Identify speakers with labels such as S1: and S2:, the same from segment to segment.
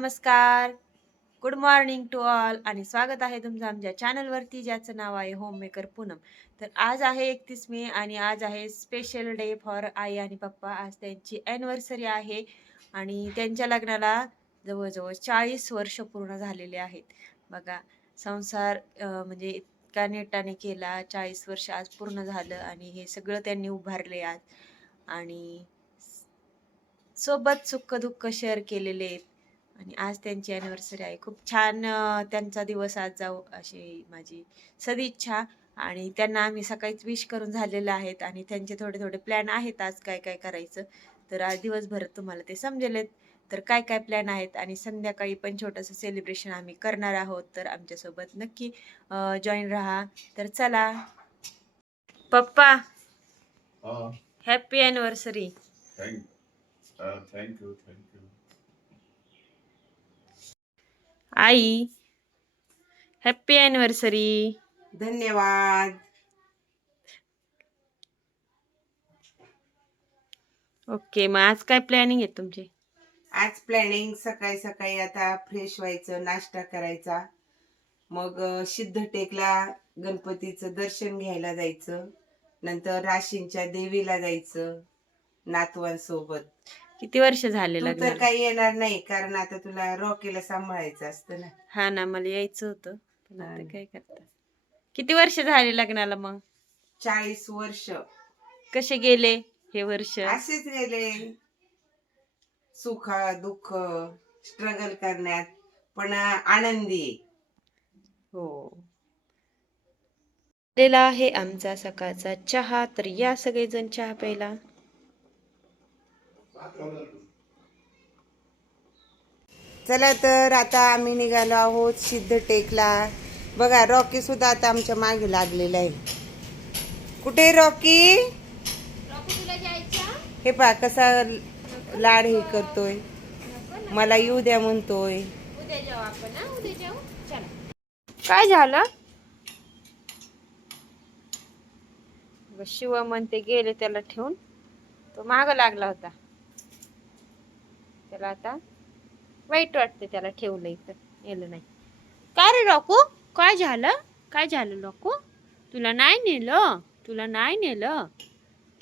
S1: नमस्कार. Good morning to all आणि स्वागत आहे तुमचं आमच्या चॅनलवरती ज्याचं नाव आहे होम मेकर पूनम तर आज आहे एकतीस मे आणि आज आहे स्पेशल डे फॉर आई आणि पप्पा. आज त्यांची ॲनिव्हर्सरी आहे आणि त्यांच्या लग्नाला जवळजवळ चाळीस वर्ष पूर्ण झालेले आहेत. बघा संसार म्हणजे इतका नेटाने केला चाळीस वर्ष आज पूर्ण झालं आणि हे सगळं त्यांनी उभारले आज. आणि सोबत सुख दुःख शेअर केलेले आहेत. आणि आज त्यांची अॅनिव्हर्सरी आहे. खूप छान त्यांचा दिवस आज जाऊ अशी माझी सदिच्छा. आणि त्यांना आम्ही सकाळीच विश करून झालेलं आहेत आणि त्यांचे थोडे थोडे प्लॅन आहेत आज काय काय करायचं. तर आज दिवसभर तुम्हाला ते समजेल तर काय काय प्लॅन आहेत आणि संध्याकाळी पण छोटंसं सेलिब्रेशन आम्ही करणार आहोत. तर आमच्यासोबत नक्की जॉईन राहा. तर चला. पप्पा हॅपी अॅनिव्हर्सरी
S2: thank, uh,
S1: आई. हॅपी अॅनिव्हर्सरी
S3: धन्यवाद.
S1: ओके मग आज काय प्लॅनिंग आहे तुमची?
S3: आज प्लॅनिंग सकाळी सकाळी आता फ्रेश व्हायचं नाश्ता करायचा. मग अ, सिद्धटेकला गणपतीचं दर्शन घ्यायला जायचं. नंतर राशींच्या देवीला जायचं नातवांसोबत.
S1: किती वर्ष झाले
S3: तू तर
S1: लग्नाला
S3: काही येणार नाही कारण आता तुला रॉकीला सांभाळायचं असतं ना.
S1: हा ना मला यायचं होतं पण आता. काय करता? किती वर्ष झाले लग्नाला मग?
S3: चाळीस वर्ष.
S1: कसे गेले हे वर्ष?
S3: असेच गेले. सुख दुःख स्ट्रगल करण्यात पण आनंदी.
S1: हो. आलेला आहे आमचा सकाळचा चहा तर या सगळेजण चहा प्यायला.
S3: चला तर आता आम्ही निघालो आहोत सिद्धटेकला बघा रॉकी सुद्धा आता आमच्या मागे लागलेला आहे. कुठे रॉकी? हे पा कसा लाड हे करतोय. मला येऊ द्या म्हणतोय.
S1: काय झालं? शिव म्हणते गेले त्याला ठेवून. तो माग लागला होता. त्याला आता वाईट वाटते त्याला ठेवलं इथं नेलं नाही. काय रे रॉकू काय झालं? काय झालं रॉकू तुला नाही नेलं? तुला नाही नेलं?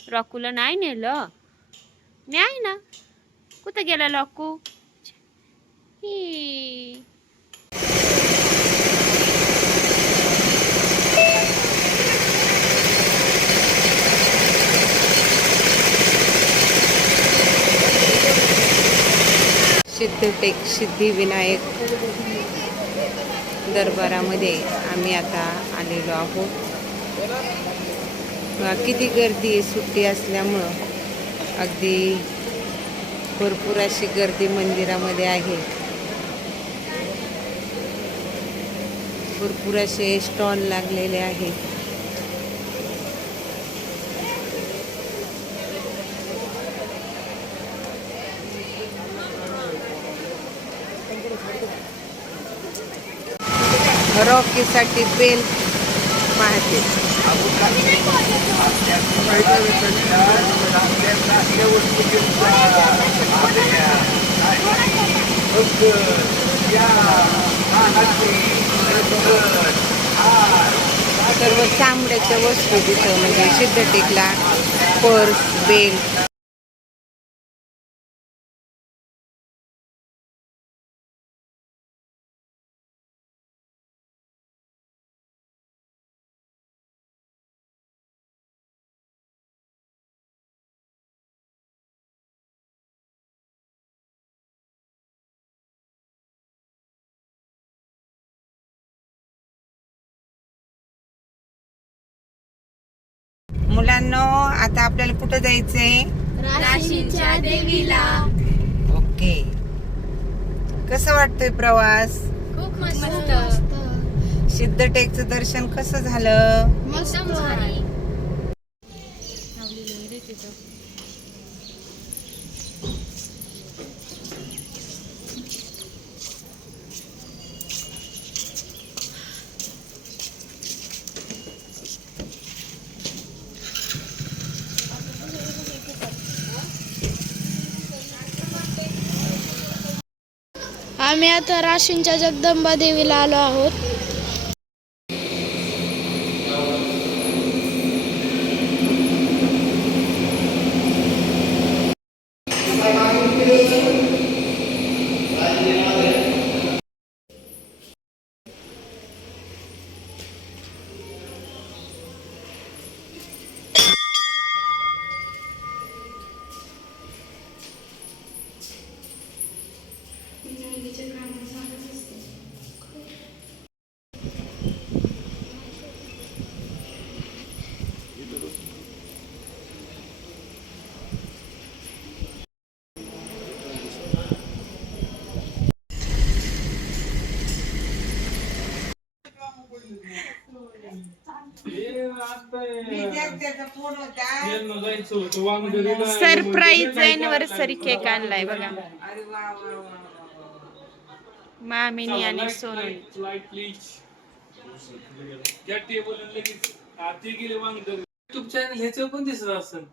S1: रॉकूला नाही नेलं? मी आहे ना. कुठं गेला लॉकू ही.
S3: सिद्धटेक सिद्धिविनायक दरबारामध्ये आम्ही आता आलेलो आहोत. किती गर्दी सुट्टी असल्यामुळं. अगदी भरपूर अशी गर्दी मंदिरामध्ये आहे. भरपूर असे स्टॉल लागलेले आहेत. रॉकीसाठी पेन पाहते. सर्व चामड्याच्या वस्तू तिथं म्हणजे सिद्धटेकला पर्स बेल्ट मुलांना आता आपल्याला कुठं जायचंय?
S4: राशींच्या देवीला.
S3: ओके. कसं वाटतोय प्रवास?
S4: खूप मस्त.
S3: सिद्धटेकचं दर्शन कसं झालं?
S4: भारी. आम्ही आता राशींच्या जगदंबा देवीला आलो आहोत.
S1: सरप्राईज अनिव्हर्सरी केक आणलाय बघा.
S3: अरे वा वा वा वा
S1: मामीनी आणि सोनू.
S5: युट्यूब चॅनल ह्याच्यावर पण दिसत असेल.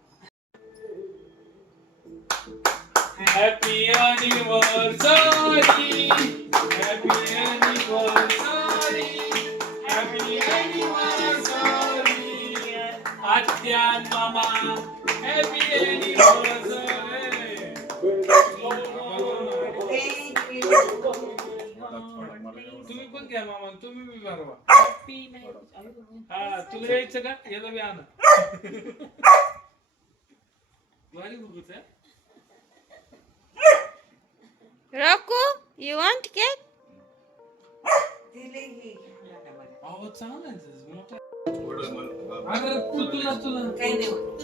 S5: हॅपी अनिव्हर्सरी हॅपी अनिव्हर्सरी आत्यान मामा हॅपी तुम्ही पण घ्या मामा? तुम्ही बी भरवा हा तुला यायचं का? याला बी आणा. भारी बघूच आहे.
S1: रॉको यू वॉन्ट केक
S5: अहो चांगला मोठा तू तुला तुला.
S3: काही नाही होत.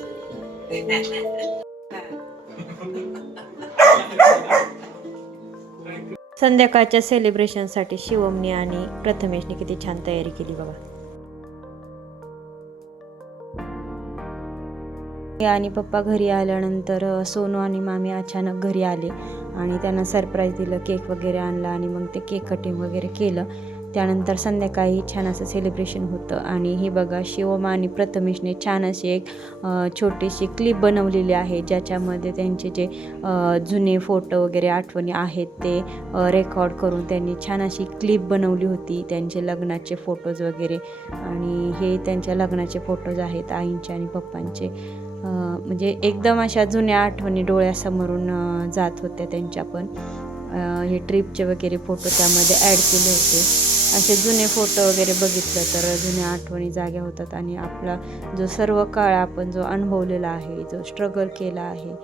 S1: संध्याकाळच्या सेलिब्रेशनसाठी शिवमनी आणि प्रथमेशने किती छान तयारी केली बघा. आणि पप्पा घरी आल्यानंतर अ, सोनू आणि मामी अचानक घरी आले आणि त्यांना सरप्राईज दिलं केक वगैरे आणला आणि मग ते केक कटिंग वगैरे केलं. त्यानंतर संध्याकाळी छान असं सेलिब्रेशन होतं. आणि हे बघा शिवम आणि प्रथमेशने छान अशी एक छोटीशी क्लिप बनवलेली आहे ज्याच्यामध्ये त्यांचे जे जुने फोटो वगैरे आठवणी आहेत ते रेकॉर्ड करून त्यांनी छान अशी क्लिप बनवली होती. त्यांचे लग्नाचे फोटोज वगैरे. आणि हे त्यांच्या लग्नाचे फोटोज आहेत आईंचे आणि पप्पांचे. म्हणजे एकदम अशा जुन्या आठवणी डोळ्यासमोरून जात होत्या त्यांच्या पण. हे ट्रिपचे वगैरे फोटो त्यामध्ये ॲड केले होते. असे जुने फोटो वगैरे बघितलं तर जुन्या आठवणी जाग्या होतात आणि आपला जो सर्व काळ आपण जो अनुभवलेला आहे जो स्ट्रगल केला आहे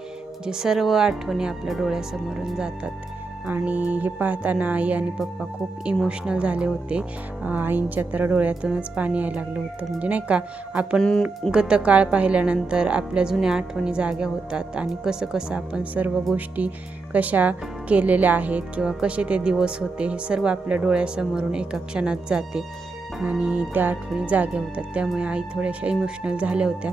S1: जे सर्व आठवणी आपल्या डोळ्यासमोरून जातात. आणि हे पाहताना आई आणि पप्पा खूप इमोशनल झाले होते. आईंच्या तर डोळ्यातूनच पाणी यायला लागलं होतं. म्हणजे नाही का आपण गतकाळ पाहिल्यानंतर आपल्या जुन्या आठवणी जाग्या होतात आणि कसं कसं आपण सर्व गोष्टी कशा केलेल्या आहेत किंवा कसे ते दिवस होते हे सर्व आपल्या डोळ्यासमोरून एका क्षणात जाते. आणि त्या आठवणी जाग्या होतात. त्यामुळे आई थोड्याशा इमोशनल झाल्या होत्या.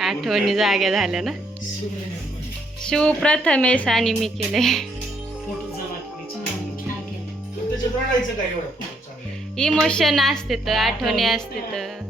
S1: आठवणी जाग्या झाल्या ना? शिव प्रथमेश आणि मी केले. इमोशन असते तर आठवणी असते तर.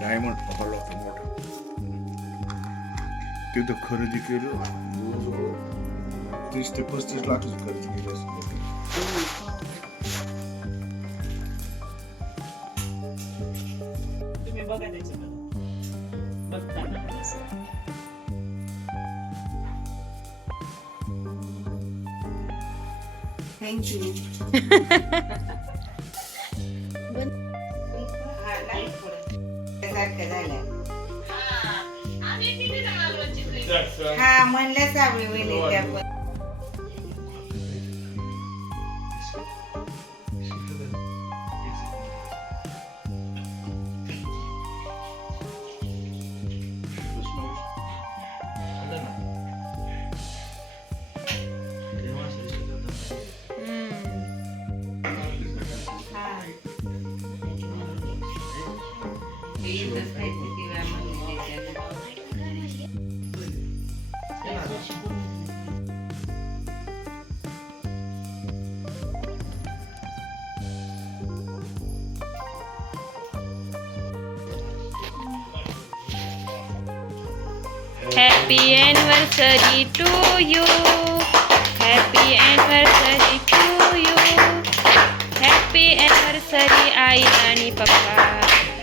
S2: डायमंड पकडला होता मोठा तिथं खरेदी केलं तीस ते पस्तीस लाखाची खर्च केली असेल
S1: तुम्ही
S3: झाल्या हा म्हणल्या सावळी वहिनी त्या पण
S1: happy anniversary to you happy anniversary to you happy anniversary आई आणि पप्पा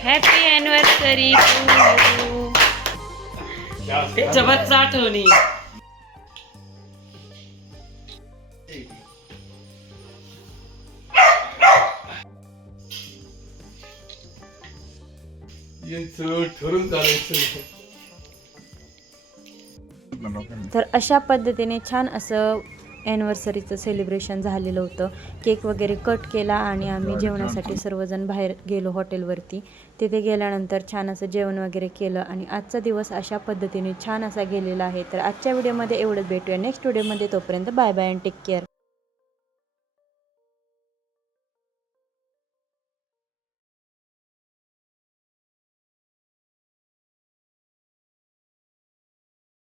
S1: हॅपी एनिव्हर्सरी टू यू.
S5: त्याच्यावर आठवणी ठरून चालायचं
S1: तर अशा पद्धतीने छान असं ॲनिव्हर्सरीचं सेलिब्रेशन झालेलं होतं. केक वगैरे कट केला आणि आम्ही जेवणासाठी सर्वजण बाहेर गेलो हॉटेलवरती तिथे गेल्यानंतर छान असं जेवण वगैरे केलं आणि आजचा दिवस अशा पद्धतीने छान असा गेलेला आहे. तर आजच्या व्हिडिओमध्ये एवढंच भेटूया. नेक्स्ट व्हिडिओमध्ये तोपर्यंत bye bye and take care